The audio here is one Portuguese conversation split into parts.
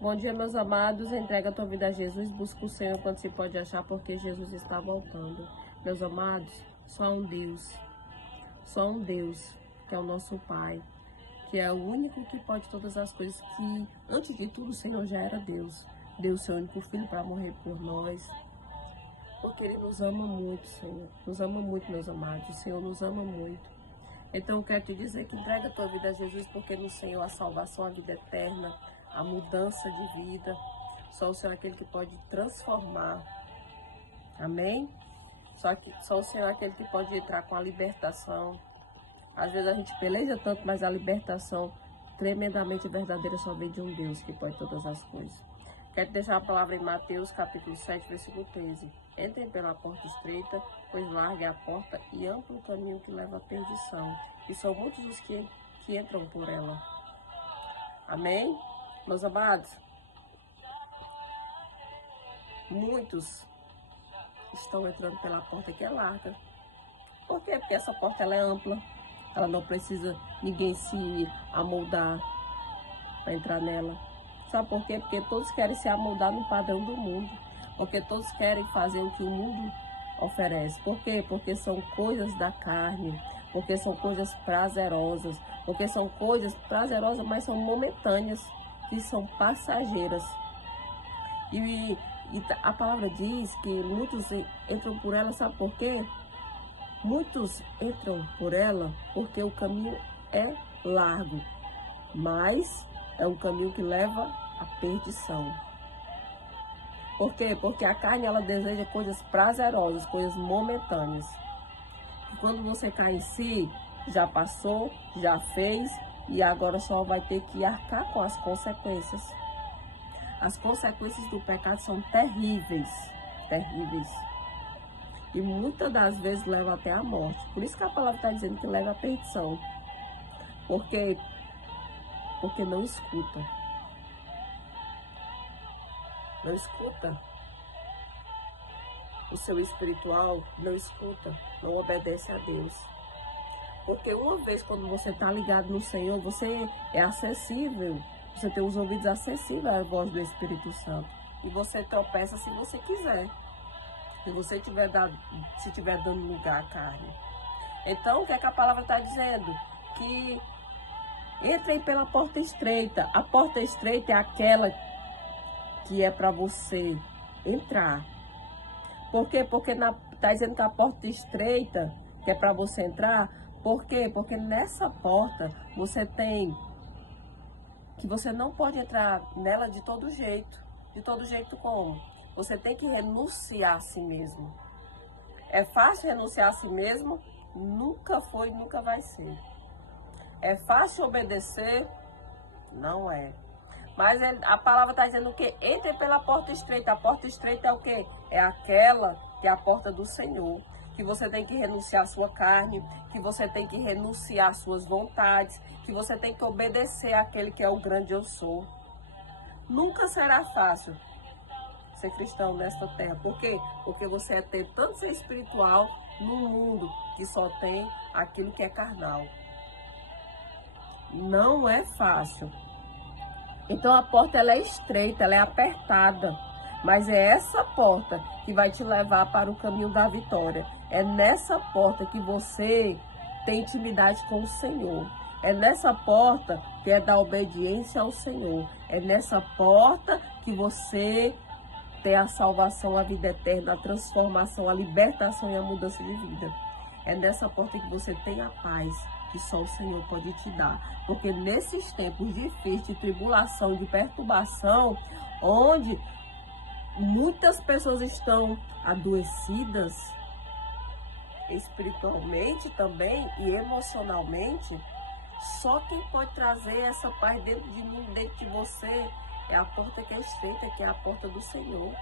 Bom dia, meus amados. Entrega a tua vida a Jesus. Busca o Senhor quando se pode achar, porque Jesus está voltando. Meus amados, só um Deus, que é o nosso Pai, que é o único que pode todas as coisas, que antes de tudo o Senhor já era Deus. Deu o seu único filho para morrer por nós, porque Ele nos ama muito, Senhor. Nos ama muito, meus amados. O Senhor nos ama muito. Então eu quero te dizer que entrega a tua vida a Jesus, porque no Senhor a salvação, a vida eterna, a mudança de vida. Só o Senhor é aquele que pode transformar. Amém? Só o Senhor é aquele que pode entrar com a libertação. Às vezes a gente peleja tanto, mas a libertação tremendamente verdadeira só vem de um Deus que pode todas as coisas. Quero deixar a palavra em Mateus capítulo 7, versículo 13. Entrem pela porta estreita, pois larga é a porta e amplo o caminho que leva à perdição. E são muitos os que entram por ela. Amém? Meus amados, muitos estão entrando pela porta que é larga. Por quê? Porque essa porta ela é ampla. Ela não precisa ninguém se amoldar para entrar nela. Sabe por quê? Porque todos querem se amoldar no padrão do mundo. Porque todos querem fazer o que o mundo oferece. Por quê? Porque são coisas da carne. Porque são coisas prazerosas. Porque são coisas prazerosas, mas são momentâneas. Que são passageiras. E a palavra diz que muitos entram por ela, sabe por quê? Muitos entram por ela porque o caminho é largo, mas é um caminho que leva à perdição. Por quê? Porque a carne ela deseja coisas prazerosas, coisas momentâneas. E quando você cai em si, já passou, já fez e agora só vai ter que arcar com as consequências. As consequências do pecado são terríveis, terríveis. E muitas das vezes leva até a morte. Por isso que a palavra está dizendo que leva à perdição. Porque não escuta. Não escuta. O seu espiritual não escuta, não obedece a Deus. Porque uma vez quando você está ligado no Senhor, você é acessível. Você tem os ouvidos acessíveis à voz do Espírito Santo. E você tropeça se você quiser. Se você estiver dando lugar à carne. Então, o que é que a palavra está dizendo? Que entrem pela porta estreita. A porta estreita é aquela que é para você entrar. Por quê? Porque está dizendo que a porta estreita, que é para você entrar. Por quê? Porque nessa porta você tem que você não pode entrar nela de todo jeito. De todo jeito como? Você tem que renunciar a si mesmo. É fácil renunciar a si mesmo? Nunca foi, nunca vai ser. É fácil obedecer? Não é. Mas a palavra está dizendo que entre pela porta estreita. A porta estreita é o quê? É aquela que é a porta do Senhor. Que você tem que renunciar à sua carne, que você tem que renunciar às suas vontades, que você tem que obedecer àquele que é o grande eu sou. Nunca será fácil ser cristão nesta terra. Por quê? Porque você é ter tanto ser espiritual num mundo que só tem aquilo que é carnal. Não é fácil. Então a porta ela é estreita, ela é apertada. Mas é essa porta que vai te levar para o caminho da vitória. É nessa porta que você tem intimidade com o Senhor. É nessa porta que é da obediência ao Senhor. É nessa porta que você tem a salvação, a vida eterna, a transformação, a libertação e a mudança de vida. É nessa porta que você tem a paz que só o Senhor pode te dar. Porque nesses tempos difíceis, de tribulação, de perturbação, onde muitas pessoas estão adoecidas, espiritualmente também e emocionalmente, só quem pode trazer essa paz dentro de mim, dentro de você, é a porta que é estreita, que é a porta do Senhor.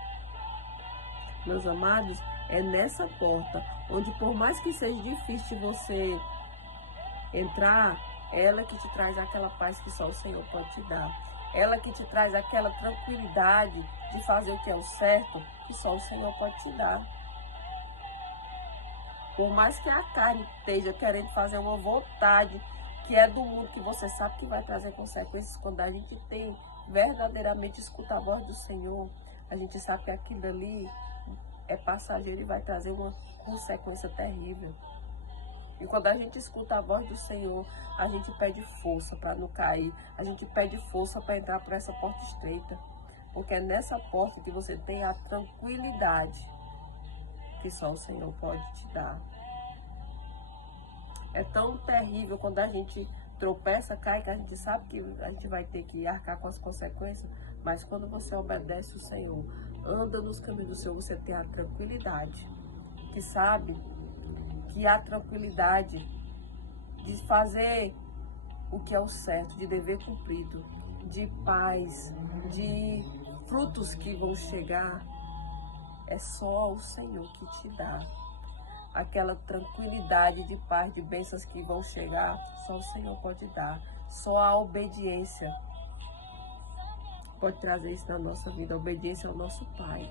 Meus amados, é nessa porta, onde por mais que seja difícil de você entrar, ela que te traz aquela paz que só o Senhor pode te dar. Ela que te traz aquela tranquilidade de fazer o que é o certo, que só o Senhor pode te dar. Por mais que a carne esteja querendo fazer uma vontade que é do mundo, que você sabe que vai trazer consequências quando a gente tem verdadeiramente escuta a voz do Senhor, a gente sabe que aquilo ali é passageiro e vai trazer uma consequência terrível. E quando a gente escuta a voz do Senhor, a gente pede força para não cair, a gente pede força para entrar por essa porta estreita. Porque é nessa porta que você tem a tranquilidade que só o Senhor pode te dar. É tão terrível quando a gente tropeça, cai, que a gente sabe que a gente vai ter que arcar com as consequências, mas quando você obedece o Senhor, anda nos caminhos do Senhor, você tem a tranquilidade, que sabe que há tranquilidade de fazer o que é o certo, de dever cumprido, de paz, de frutos que vão chegar. É só o Senhor que te dá aquela tranquilidade de paz, de bênçãos que vão chegar. Só o Senhor pode dar. Só a obediência pode trazer isso na nossa vida. A obediência ao nosso Pai.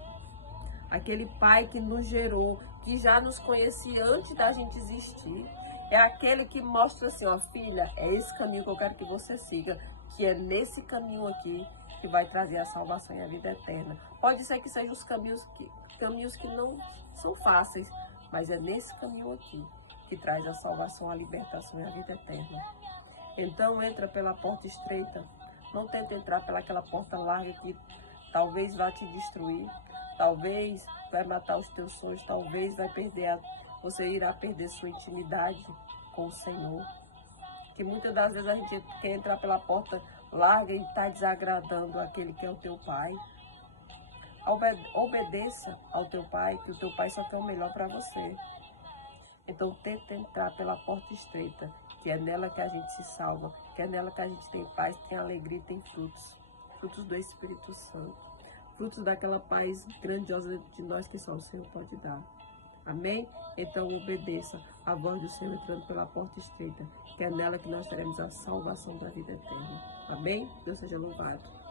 Aquele Pai que nos gerou, que já nos conhecia antes da gente existir. É aquele que mostra assim, ó, filha, é esse caminho que eu quero que você siga, que é nesse caminho aqui que vai trazer a salvação e a vida eterna. Pode ser que sejam os caminhos que não são fáceis, mas é nesse caminho aqui que traz a salvação, a libertação e a vida eterna. Então entra pela porta estreita, não tenta entrar pelaquela porta larga que talvez vá te destruir, talvez vai matar os teus sonhos, talvez você irá perder sua intimidade com o Senhor. Que muitas das vezes a gente quer entrar pela porta larga e está desagradando aquele que é o teu Pai. Obedeça ao teu Pai, que o teu Pai só quer o melhor para você. Então tenta entrar pela porta estreita, que é nela que a gente se salva, que é nela que a gente tem paz, tem alegria e tem frutos. Frutos do Espírito Santo. Frutos daquela paz grandiosa de nós que só o Senhor pode dar. Amém? Então obedeça a voz do Senhor entrando pela porta estreita, que é nela que nós teremos a salvação da vida eterna. Amém? Deus seja louvado.